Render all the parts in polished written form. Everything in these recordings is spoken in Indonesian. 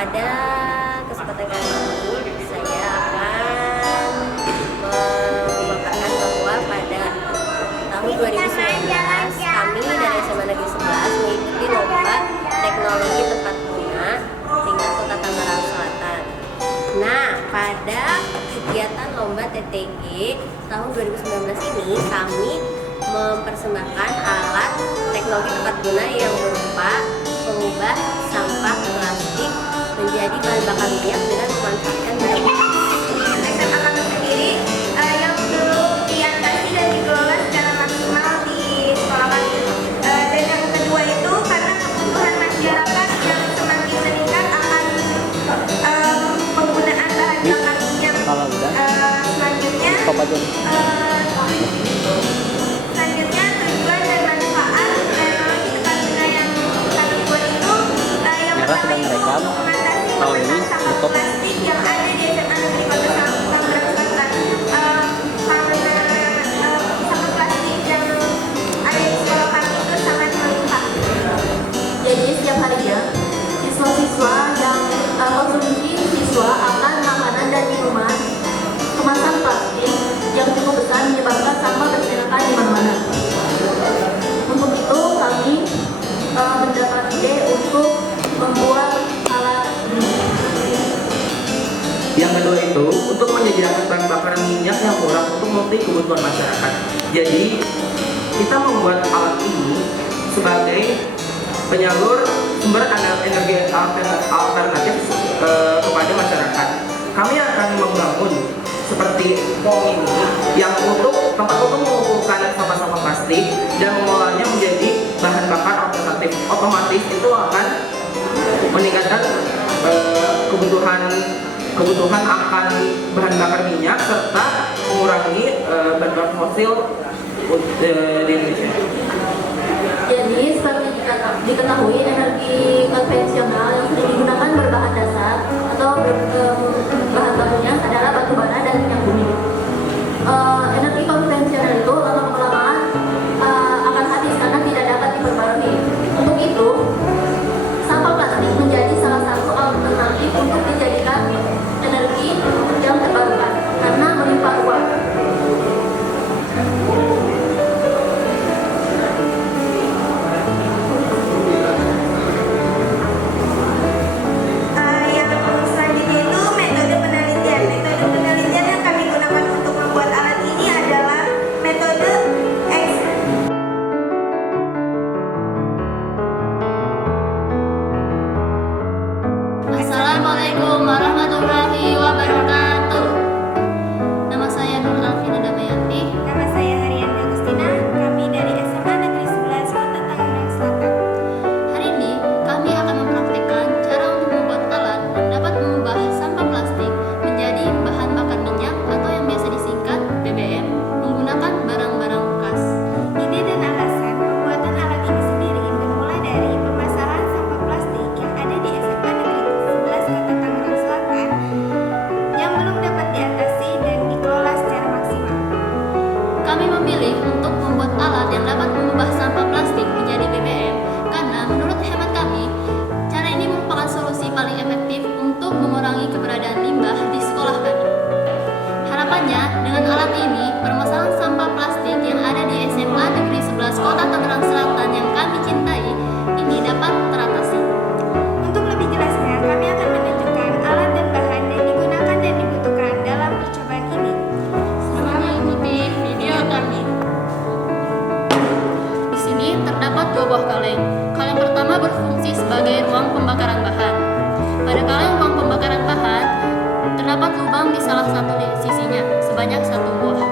Pada kesempatan kali ini saya akan memaparkan bahwa pada tahun 2019 kami dari SMA Negeri 11 mengikuti lomba teknologi tepat guna tingkat Kota Tangerang Selatan. Nah, pada kegiatan lomba TTG tahun 2019 ini kami mempersembahkan alat teknologi tepat guna yang berupa mengubah sampah plastik menjadi bahan bakar minyak dengan memanfaatkan biogas. SMA kami sendiri yang dulu diatasi dan dikelola secara maksimal di sekolah kami. Dan yang kedua itu karena kebutuhan masyarakat yang semakin meningkat akan penggunaan bahan bakar minyak. Selanjutnya tujuan dan manfaat teknologi tepat guna yang kami buat itu yang pertama itu mengatasi sampah plastik yang ada di SMA Negeri Kota Tangerang Selatan. Karena sampah plastik yang ada di sekolah kami itu sangat melimpah. Jadi setiap harinya siswa-siswa yang konsumsi siswa akan makanan dan minuman kemasan plastik yang cukup besar menyebabkan sampah berserakan di mana-mana. Untuk itu kami mendapat ide untuk membuat alat ini. Yang kedua itu untuk menyediakan bahan bakar minyak yang murah untuk memenuhi kebutuhan masyarakat. Jadi kita membuat alat ini sebagai penyalur sumber energi alternatif kepada masyarakat. Kami akan membangun seperti pom ini yang untuk tempat untuk mengumpulkan sampah-sampah plastik dan mengolahnya menjadi bahan bakar alternatif. Otomatis itu akan meningkatkan kebutuhan akan bahan bakar minyak serta mengurangi bahan bakar fosil di Indonesia. Jadi seperti diketahui energi konvensional yang sering digunakan berbahan dasar atau bahan bakunya adalah batu bara dan minyak bumi. Energi konvensional itu lama-kelamaan akan habis karena tidak dapat diperbarui. Untuk itu, sampah plastik menjadi salah satu alternatif untuk dijadikan energi yang terbarukan karena melimpah ruah. Yang selanjutnya itu metode penelitian. Metode penelitian yang kami gunakan untuk membuat alat ini adalah metode Assalamualaikum warahmatullahi wabarakatuh. Nama saya Nur Alvina Damayanti. Nama saya Harian Agustina. Kami dari SMA Negeri 11 Kota Tangerang Selatan. Hari ini kami akan mempraktikkan cara untuk membuat alat yang dapat mengubah sampah plastik menjadi bahan bakar minyak atau yang biasa disingkat BBM menggunakan barang-barang bekas. Ide dan alasan pembuatan alat ini sendiri bermula dari permasalahan sampah plastik yang ada di SMA Negeri 11 Kota Tangerang Selatan yang belum dapat diatasi dan dikelola secara maksimal. Kami memilih untuk membuat alat yang dapat mengubah sampah plastik menjadi BBM karena menurut hemat kami, cara ini merupakan solusi paling efektif untuk mengurangi keberadaan limbah di sekolah kami. Harapannya, dengan alat ini, permasalahan sampah plastik yang ada di SMA Negeri 11 Kota Tangerang Selatan yang kami cintai ini dapat teratasi. Untuk lebih jelasnya, kami akan menunjukkan alat dan bahan yang digunakan dan dibutuhkan dalam percobaan ini. Selamat mengikuti video kami. Di sini terdapat dua buah kaleng. Kaleng pertama berfungsi sebagai ruang pembakaran bahan. Pada kaleng ruang pembakaran bahan, terdapat lubang di salah satu sisinya sebanyak satu buah.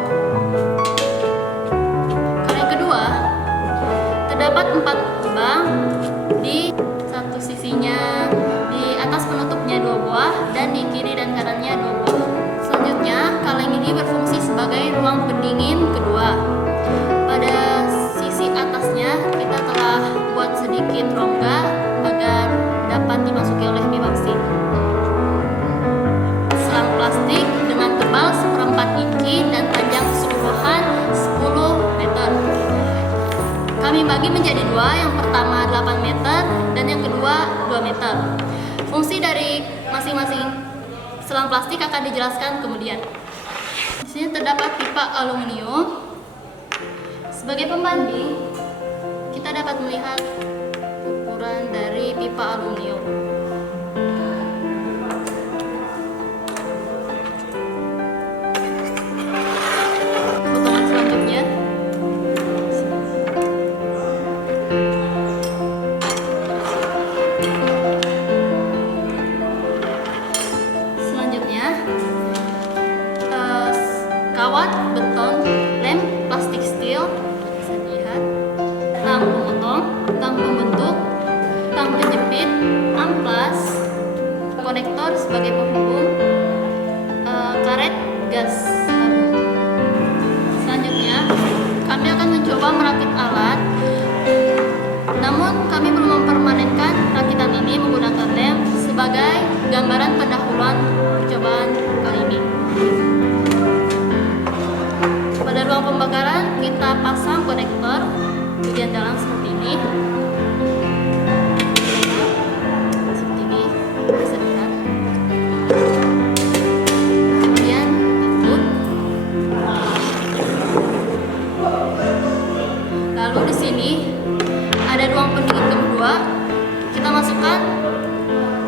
Kaleng kedua, terdapat 4 lubang di satu sisinya, di atas penutupnya 2 buah dan di kiri dan kanannya 2 buah. Selanjutnya, kaleng ini berfungsi sebagai ruang pendingin kedua. Pada sisi atasnya kita telah buat sedikit rongga agar dapat dimasuki oleh bibaksin. Selang plastik dengan tebal 1/4 inci dan panjang keseluruhan 10 meter. Kami bagi menjadi dua, yang pertama 8 meter dan yang kedua 2 meter. Fungsi dari masing-masing selang plastik akan dijelaskan kemudian. Di sini terdapat pipa aluminium. Sebagai pembanding, kita dapat melihat ukuran dari pipa aluminium. Potongan selanjutnya. Kawat beton, lem plastik steel, bisa dilihat, tang pemotong, tang pembentuk, tang penjepit, amplas, konektor sebagai penghubung, karet gas tabung. Selanjutnya, kami akan mencoba merakit alat, namun kami belum mempermanenkan rakitan ini menggunakan lem sebagai gambaran pendahuluan percobaan kali ini. Pada ruang pembakaran kita pasang konektor bagian dalam seperti ini. Seperti ini bisa dilihat. Kemudian tutup. Lalu di sini ada ruang pendingin kedua. Kita masukkan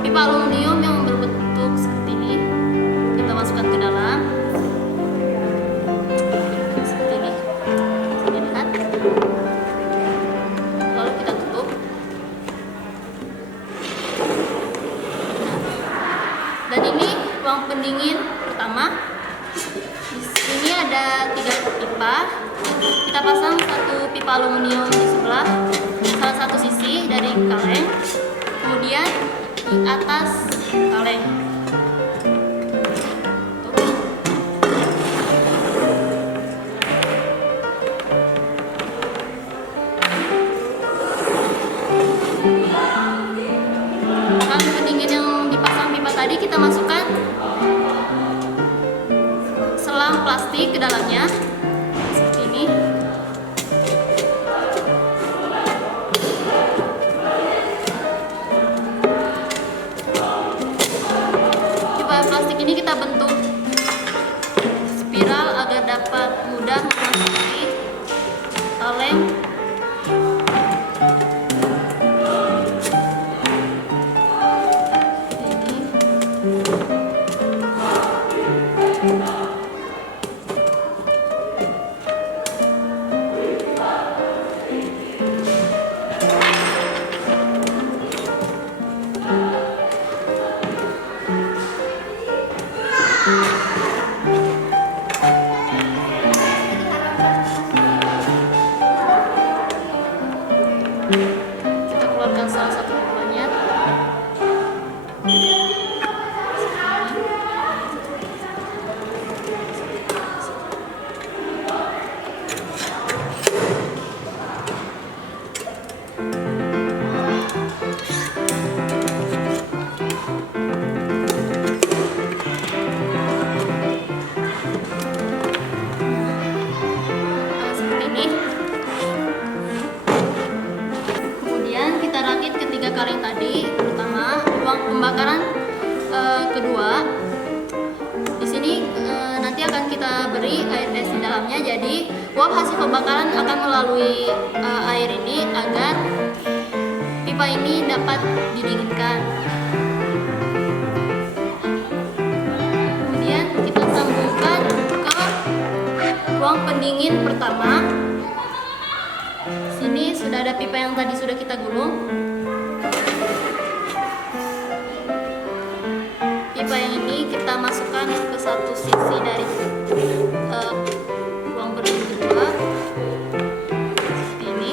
pipa aluminium yang berbentuk seperti ini. Kita masukkan ke dalam. Lalu kita tutup. Dan ini ruang pendingin pertama. Di sini ada 3 pipa. Kita pasang satu pipa aluminium di sebelah salah satu sisi dari kaleng, kemudian di atas kaleng. Pendingin yang dipasang pipa tadi kita masukkan selang plastik ke dalamnya seperti ini. Pipa plastik ini kita bentuk spiral agar dapat mudah memasuki kaleng. Kita keluarkan salah satu pipanya. Seperti ini. Kemudian kita rakit ketiga kaleng tadi, terutama ruang pembakaran kedua. Di sini nanti akan kita beri air es di dalamnya. Jadi uap hasil pembakaran akan melalui air ini agar pipa ini dapat didinginkan. Kemudian kita sambungkan ke ruang pendingin pertama. Sini sudah ada pipa yang tadi sudah kita gulung. Pipa yang ini kita masukkan ke satu sisi dari ruang pendingin kedua seperti ini.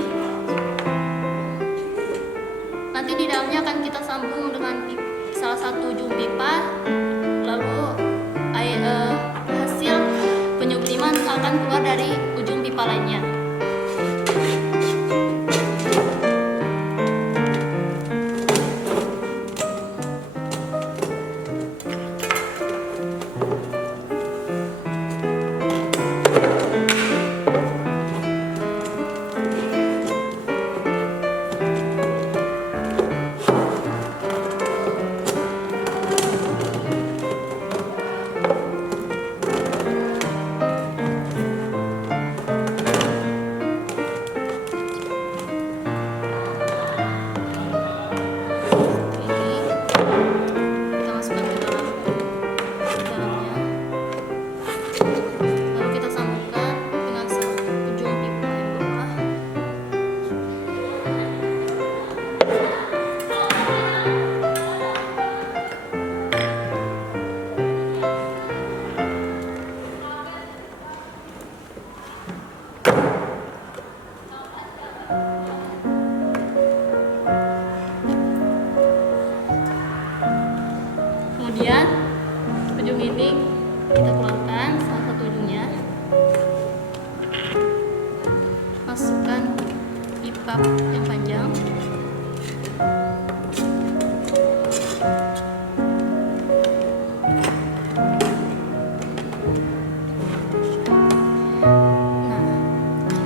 Nanti di dalamnya akan kita sambung dengan salah satu ujung pipa. Lalu hasil penyubliman akan keluar dari ujung pipa lainnya. Kemudian ujung ini kita keluarkan salah satu ujungnya, masukkan pipa yang panjang.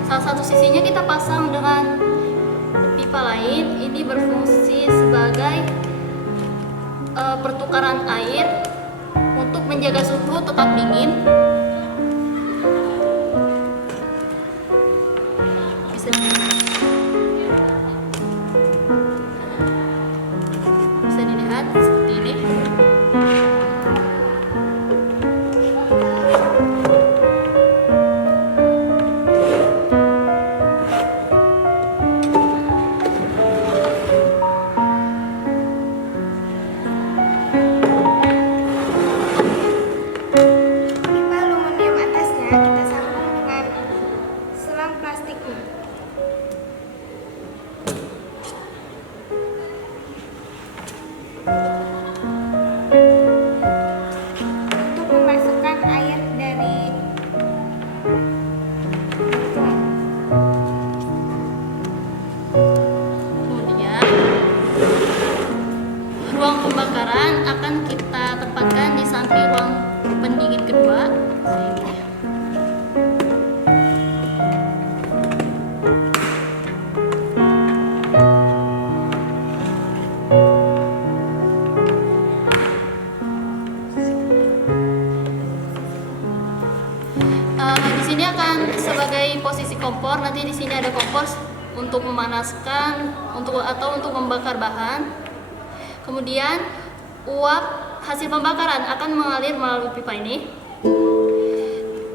Salah satu sisinya kita pasang dengan pipa lain. Ini berfungsi sebagai pertukaran air untuk menjaga suhu tetap dingin. Bisa dilihat seperti ini. Pipa aluminium atasnya kita sambung dengan selang plastiknya. Untuk memasukkan air dari Kemudian ruang pembakaran akan kita tempatkan di samping ruang pendingin kedua. Di sini akan sebagai posisi kompor. Nanti di sini ada kompor untuk memanaskan atau untuk membakar bahan. Kemudian uap hasil pembakaran akan mengalir melalui pipa ini.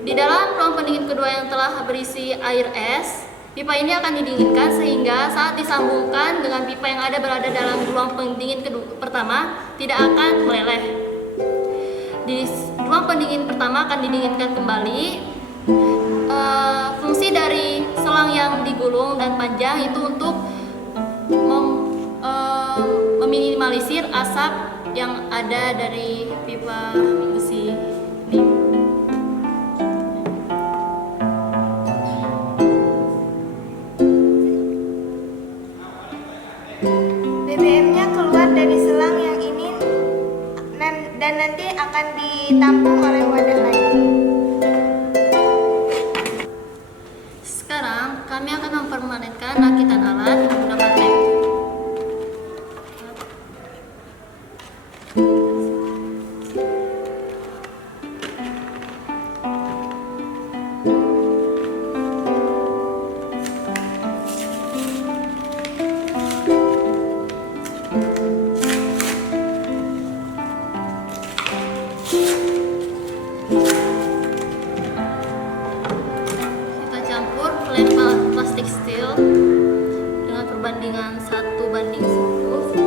Di dalam ruang pendingin kedua yang telah berisi air es, pipa ini akan didinginkan sehingga saat disambungkan dengan pipa yang ada berada dalam ruang pendingin pertama tidak akan meleleh. Di ruang pendingin pertama akan didinginkan kembali. Fungsi dari selang yang digulung dan panjang itu untuk meminimalisir asap yang ada dari pipa besi ini. BBM-nya keluar dari selang yang ini dan nanti akan ditampung oleh wadah lain. Sekarang kami akan mempermanenkan rakitan alat menggunakan lem. Kita campur lem plastik steel dengan perbandingan 1:10.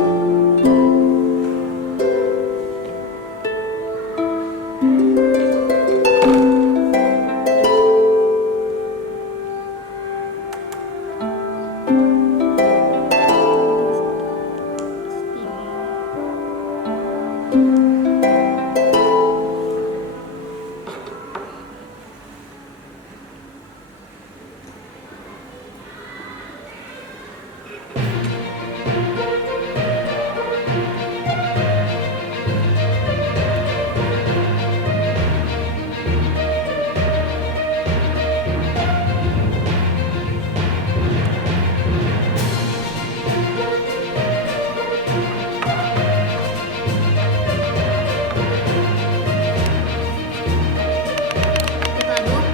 Kita aduk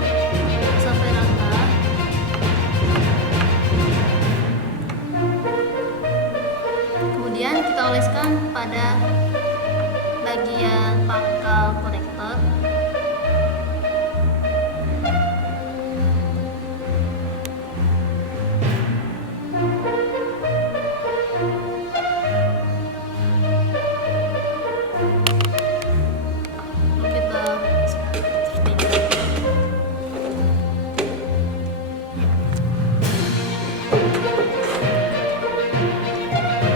sampai rata. Kemudian kita oleskan pada bagian pangkal konektor. Lalu kita seperti ini.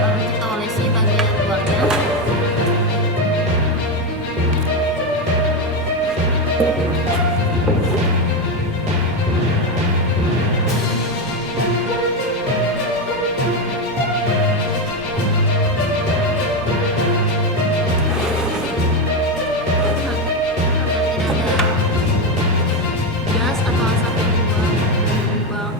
Lalu kita olesi bagian luarnya. gas atau asap yang keluar dari lubang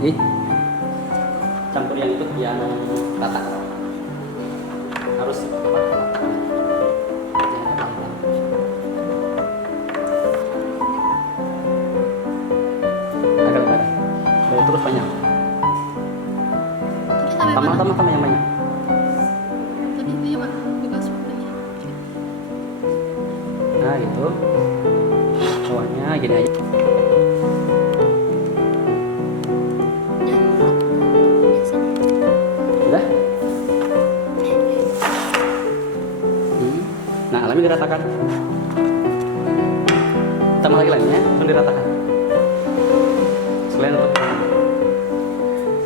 ini. campur yang itu yang rata, harus rata. Jangan rata. Agak lebar, terus banyak, tambah yang banyak. Tadi itu ya Pak, bekas fotonya. Nah gitu, bawahnya gini aja. Udah? Nah, alami diratakan. Tambah lagi lainnya, langsung diratakan. Selain untuk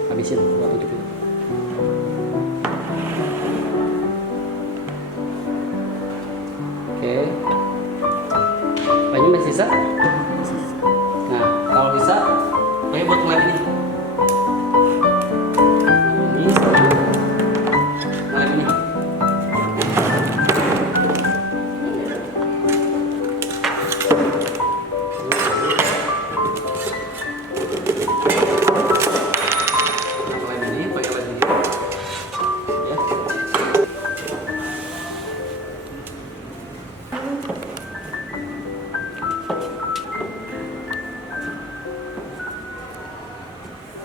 habisin buat tutup itu. Oke. Lainnya masih sisa? Nah, kalau bisa, pakai buat lem ini. Ini sama lem ini. Lem ini, pakai lem ini. Ya.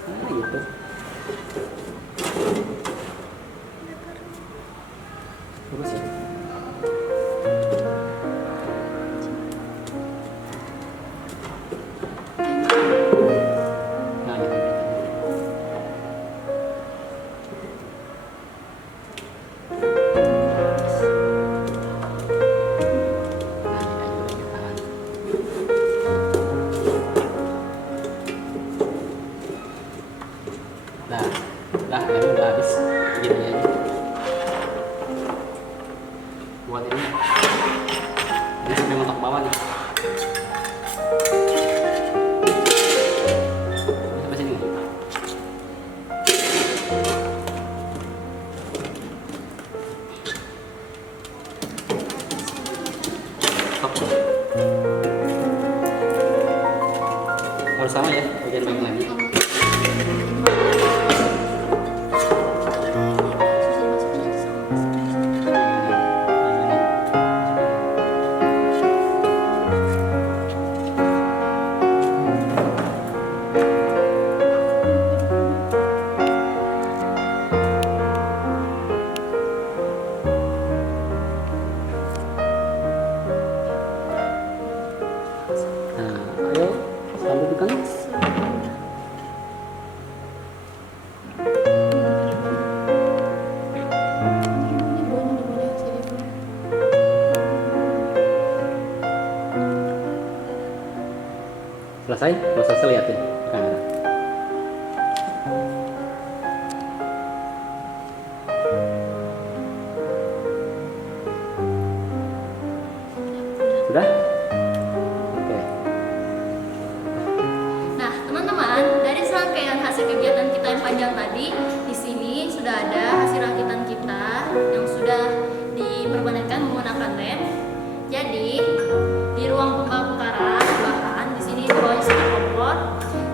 Nah, gitu. Terus ya. Nah, gitu. Nah, ini aja udah tahan. Nah, ini udah habis. Gini aja. Buat ini sampai mentok bawah nih. Ini sampai sini nggak? Stop. Harus sama ya, bagian bagian lainnya. Nah, ayo lanjutkan. Selesai? Kalau selesai lihatin ke kamera. Sudah? Oke. Nah, teman-teman, dari serangkaian hasil kegiatan kita yang panjang tadi, di sini sudah ada hasil rakitan kita yang sudah diperbanyakan menggunakan lem. Jadi, di ruang pembakaran bahan, di sini di bawahnya sudah kompor.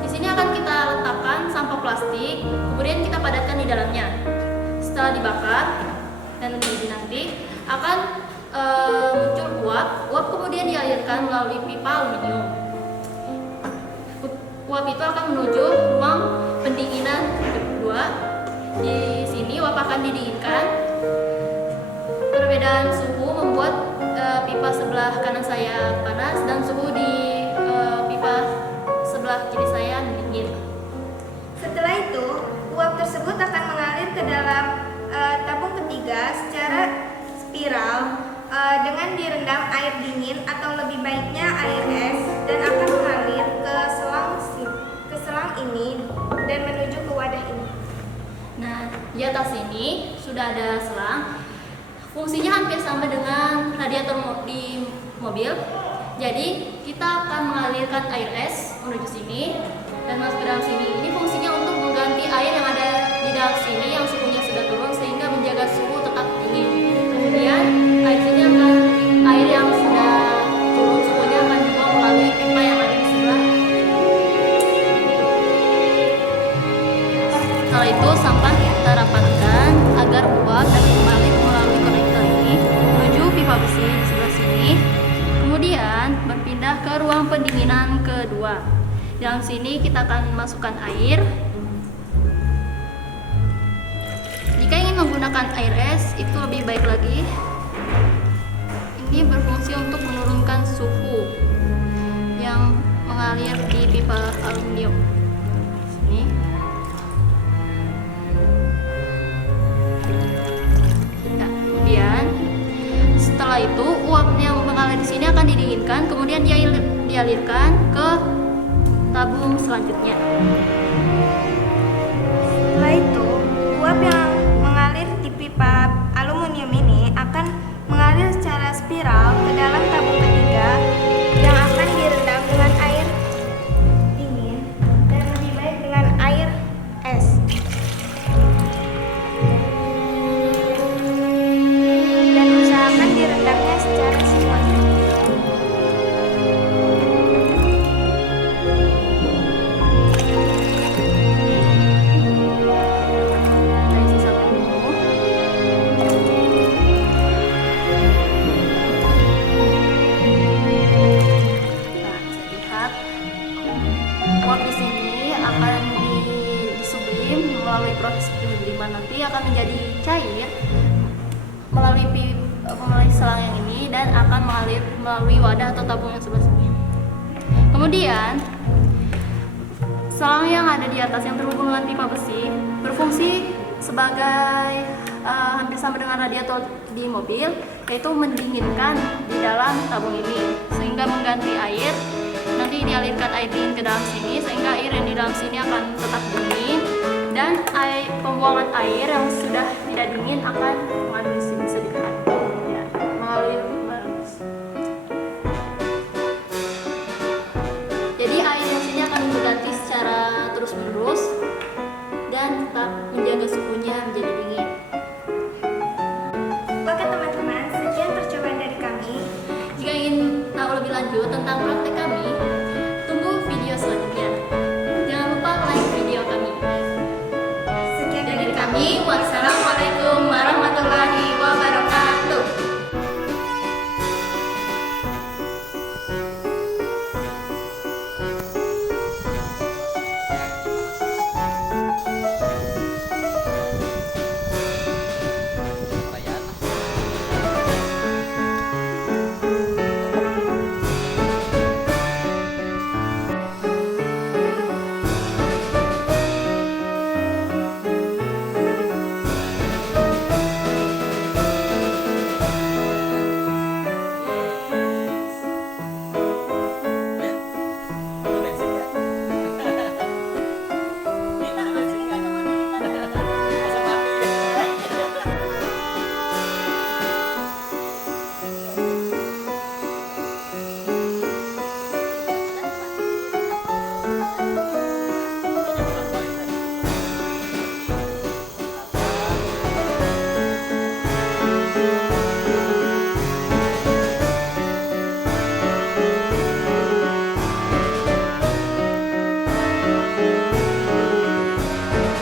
Di sini akan kita letakkan sampah plastik, kemudian kita padatkan di dalamnya. Setelah dibakar dan mendidih nanti akan muncul uap kemudian dialirkan melalui pipa aluminium. Uap itu akan menuju ruang pendinginan kedua. Di sini uap akan didinginkan. Perbedaan suhu membuat pipa sebelah kanan saya panas dan suhu di pipa sebelah kiri saya dingin. Setelah itu, uap tersebut akan mengalir ke dalam tabung ketiga secara spiral dengan direndam air dingin atau lebih baiknya air es, dan akan mengalir ke selang ini dan menuju ke wadah ini. Nah, di atas ini sudah ada selang. Fungsinya hampir sama dengan radiator di mobil. Jadi kita akan mengalirkan air es menuju sini dan masuk ke dalam sini. Ini fungsinya untuk mengganti air yang ada di dalam sini yang suhunya sudah turun sehingga menjaga suhu tetap dingin. Kemudian air yang sudah turun suhunya akan dibuang melalui pipa yang ada di sebelah. Setelah itu sampah kita rapatkan agar uap dapat kembali melalui konektor ini menuju pipa besi di sebelah sini. Kemudian berpindah ke ruang pendinginan kedua. Di dalam sini kita akan masukkan air. Jika ingin menggunakan air es, itu lebih baik lagi. Ini berfungsi untuk menurunkan suhu yang mengalir di pipa aluminium. Sini. Nah, kemudian setelah itu uap yang mengalir di sini akan didinginkan, kemudian dialirkan ke tabung selanjutnya. Setelah itu, uap yang mengalir di pipa aluminium ini akan mengalir secara spiral ke dalam tabung ketiga yang akan direndam dengan air dingin dan lebih baik dengan air es. Dan usahakan direndamnya secara sistematis. Dari sisa penuh. Nah, bisa lihat uap di sini akan disublim melalui proses pensubliman, nanti akan menjadi cair melalui selang yang ini dan akan mengalir melalui wadah atau tabung yang sebelah sini. Kemudian selang yang ada di atas yang terhubung dengan pipa besi berfungsi sebagai hampir sama dengan radiator di mobil, yaitu mendinginkan di dalam tabung ini sehingga mengganti air. Nanti dialirkan air dingin ke dalam sini sehingga air yang di dalam sini akan tetap dingin, dan pembuangan air yang sudah tidak dingin akan mengalir di sini sedikit. Ya, mengalir. Jadi air yang sini akan berganti secara terus-menerus dan tetap menjaga suhunya menjadi dingin. Oke teman-teman, sekian percobaan dari kami. Jika ingin tahu lebih lanjut tentang praktek kami, tunggu video selanjutnya. Jangan lupa like video kami. Sekian Dari kami, wassalamualaikum warahmatullahi wabarakatuh.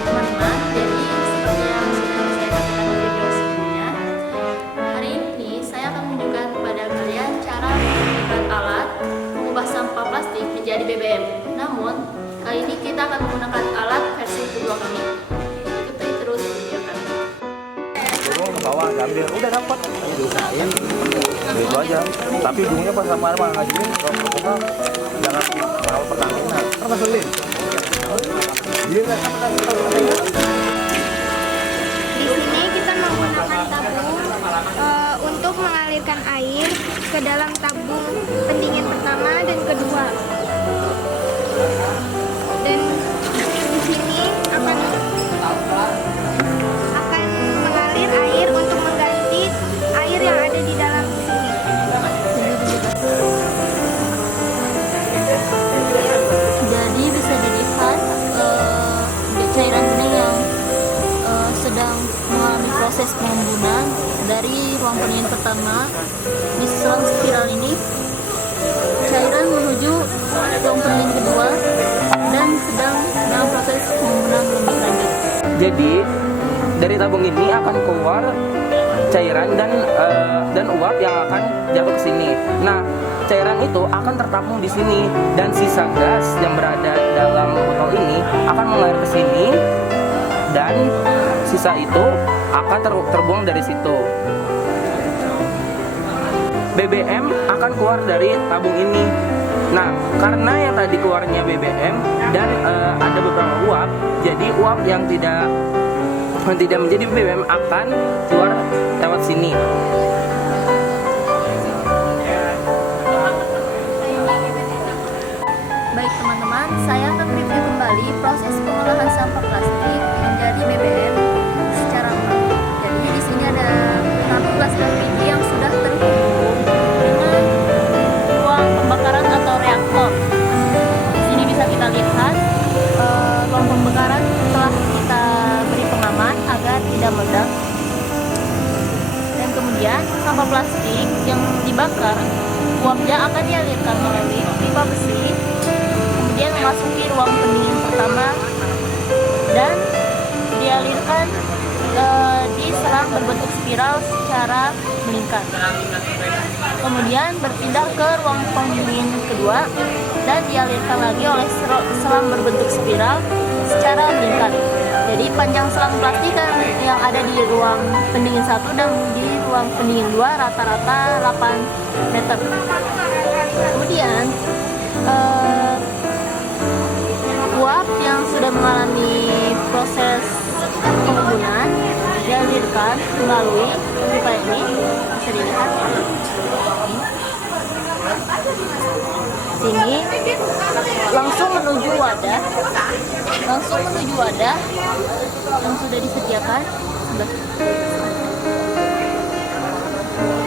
Teman-teman, jadi seperti yang sudah saya katakan di video sebelumnya, hari ini saya akan menunjukkan kepada kalian cara menggunakan alat mengubah sampah plastik menjadi BBM. Namun, kali ini kita akan menggunakan alat versi kedua kami. Ikuti terus video kami. Turun ke bawah, ambil, udah dapat, diusahain, gitu aja. Tapi ujungnya pas sama ngajuin, kalau jangan terlalu pertamina, kan ngeselin. Di sini kita menggunakan tabung untuk mengalirkan air ke dalam tabung pendingin pertama dan kedua. Dan di sini akan mengalir air untuk mengganti air yang ada di dalam sini. Jadi bisa dilihat cairan bening yang sedang mengalami proses pengembunan dari ruang pendingin pertama di selang spiral ini, cairan menuju ruang pendingin kedua dan sedang dalam proses pengembunan lebih lanjut. Jadi dari tabung ini akan keluar cairan dan uap yang akan jatuh ke sini. Nah, cairan itu akan tertampung di sini dan sisa gas yang berada dalam botol ini akan mengalir ke sini dan sisa itu akan terbuang dari situ. BBM akan keluar dari tabung ini. Nah, karena yang tadi keluarnya BBM dan ada beberapa uap, jadi uap yang tidak menjadi BBM akan keluar lewat sini. Baik teman-teman, saya akan review kembali proses pengolahan sampah plastik menjadi BBM secara ulang. Jadi di sini ada 16 LPG yang sudah terhubung dengan ruang pembakaran atau reaktor. Di sini bisa kita lihat ruang pembakaran telah kita beri pengaman agar tidak meledak. Dan kemudian sampah plastik yang dibakar, uapnya akan dialirkan melalui pipa besi, kemudian memasuki ruang pendingin pertama dan dialirkan di selang berbentuk spiral secara meningkat. Kemudian berpindah ke ruang pendingin kedua dan dialirkan lagi oleh selang berbentuk spiral secara meningkat. Jadi panjang selang plastik yang ada di ruang pendingin 1 dan di ruang pendingin 2 rata-rata 8 meter. Kemudian uap yang sudah mengalami proses pengembunan dialirkan melalui pipa ini, bisa dilihat sini, langsung menuju wadah yang sudah disediakan.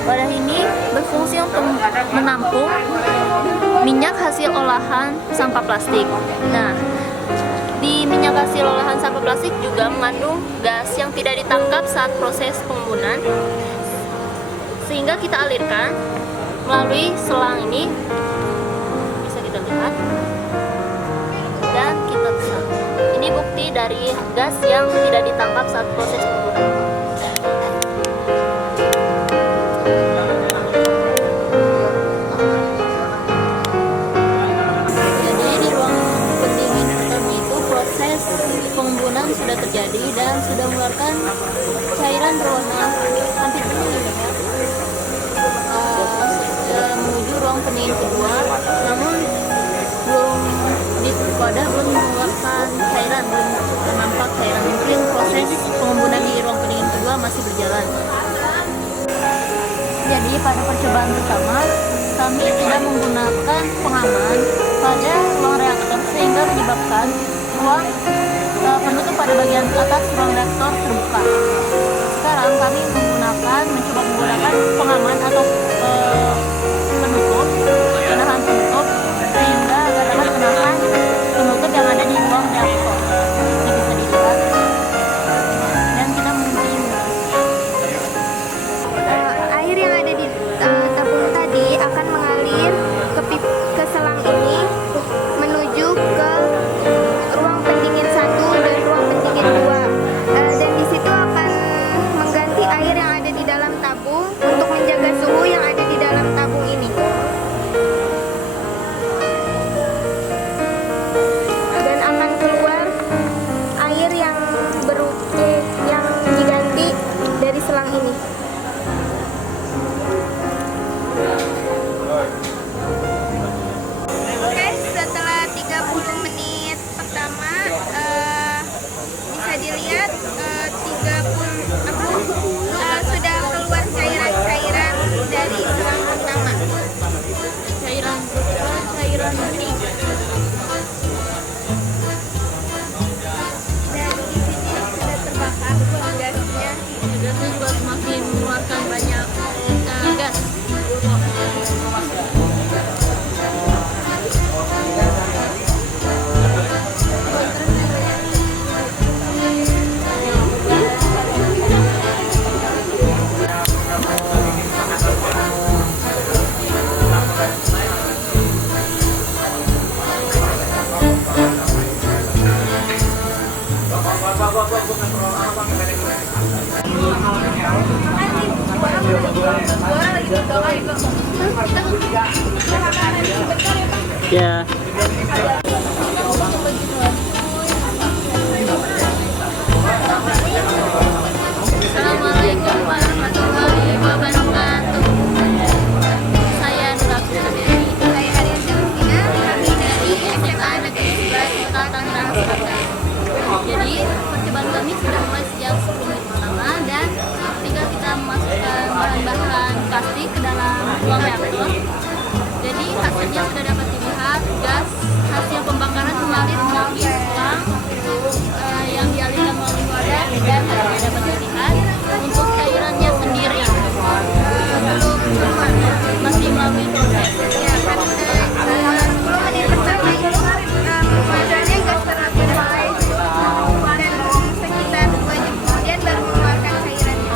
Wadah ini berfungsi untuk menampung minyak hasil olahan sampah plastik. Nah, di minyak hasil olahan sampah plastik juga mengandung gas yang tidak ditangkap saat proses pengembunan, sehingga kita alirkan melalui selang ini, bisa kita lihat, dan kita bisa. Ini bukti dari gas yang tidak ditangkap saat proses pengembunan. Pengembunan sudah terjadi dan sudah mengeluarkan cairan berwarna hampir bening ini ya, menuju ruang pendingin kedua, namun belum di wadah belum mengeluarkan cairan, belum nampak cairan. Mungkin proses pengembunan di ruang pendingin kedua masih berjalan. Jadi pada percobaan pertama kami tidak menggunakan pengaman pada ruang reaktor sehingga menyebabkan ruang penutup pada bagian atas ruang reaktor terbuka. Sekarang kami mencoba menggunakan pengaman atau penutup, penahan penutup, sehingga agar dapat menahan penutup yang ada di ruang reaktor. Ini bisa dilihat. Dan kita mengunci Air yang ada di tabung tadi akan mengalir ke selang ini menuju ke ruang pendingin 1 dan ruang pendingin 2, dan di situ akan mengganti air yang ada di dalam tabung untuk menjaga suhu yang ada di dalam tabung ini. Ya. Assalamualaikum warahmatullahi wabarakatuh. Saya Nura Kusubiri. Saya Arya Syamsina, kami dari SMA Negeri 11 Kota Tangerang Selatan. Jadi percobaan kami sudah mulai sejak 10 menit pertama dan tinggal kita memasukkan bahan-bahan plastik ke dalam ruang reaktor. Jadi hasilnya sudah dapat dilihat, gas hasil pembakaran mengalir melalui selang yang dialirkan melalui wadah dan hasilnya dapat dilihat untuk cairannya sendiri masih melalui proses. Ya, 10 menit pertama itu pemadamannya gas terapi mulai dan sekitar 2 jam kemudian baru mengeluarkan cairannya.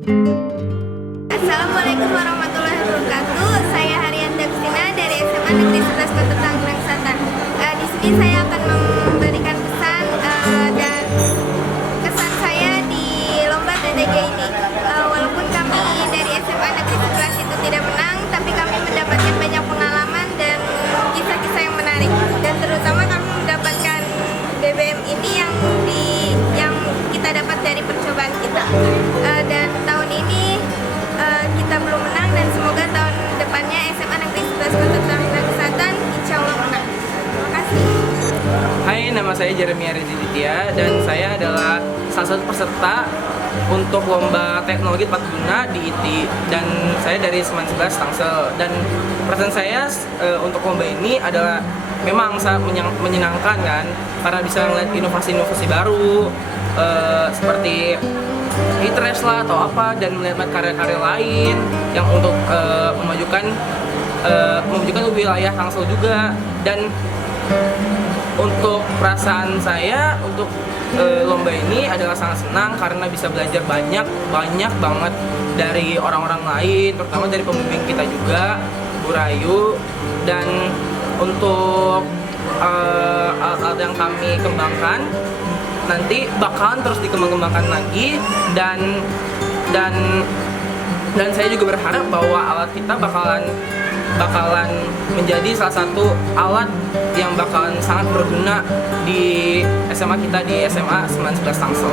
Assalamualaikum warahmatullahi wabarakatuh. Saya Haryanti Agustina dari SMA Negeri 11 Kota Tangerang Selatan. Di sini saya akan memberikan pesan dan kesan saya di lomba TDG ini. Walaupun kami dari SMA Negeri 11 itu tidak menang, tapi kami mendapatkan banyak pengalaman dan kisah-kisah yang menarik. Dan terutama kami mendapatkan BBM ini yang kita dapat dari percobaan kita. Dan tahun ini kita belum menang dan semoga tahun depannya SMA Negeri 11 Kota Tangerang Selatan insya Allah menang. Terima kasih. Hai, nama saya Jeremy Ariziditya dan saya adalah salah satu peserta untuk lomba teknologi tepat guna di IT dan saya dari Seman 11 Tangsel. Dan perasaan saya untuk lomba ini adalah memang sangat menyenangkan kan, karena bisa melihat inovasi-inovasi baru seperti interest lah atau apa, dan melihat karya-karya lain yang untuk memajukan wilayah Tangsel juga. Dan untuk perasaan saya untuk lomba ini adalah sangat senang karena bisa belajar banyak banget dari orang-orang lain, terutama dari pembimbing kita juga, Bu Rayu. Dan untuk alat-alat yang kami kembangkan nanti bakalan terus dikembangkan lagi, dan saya juga berharap bahwa alat kita bakalan menjadi salah satu alat yang bakalan sangat berguna di SMA kita, di SMA 11 Tangsel.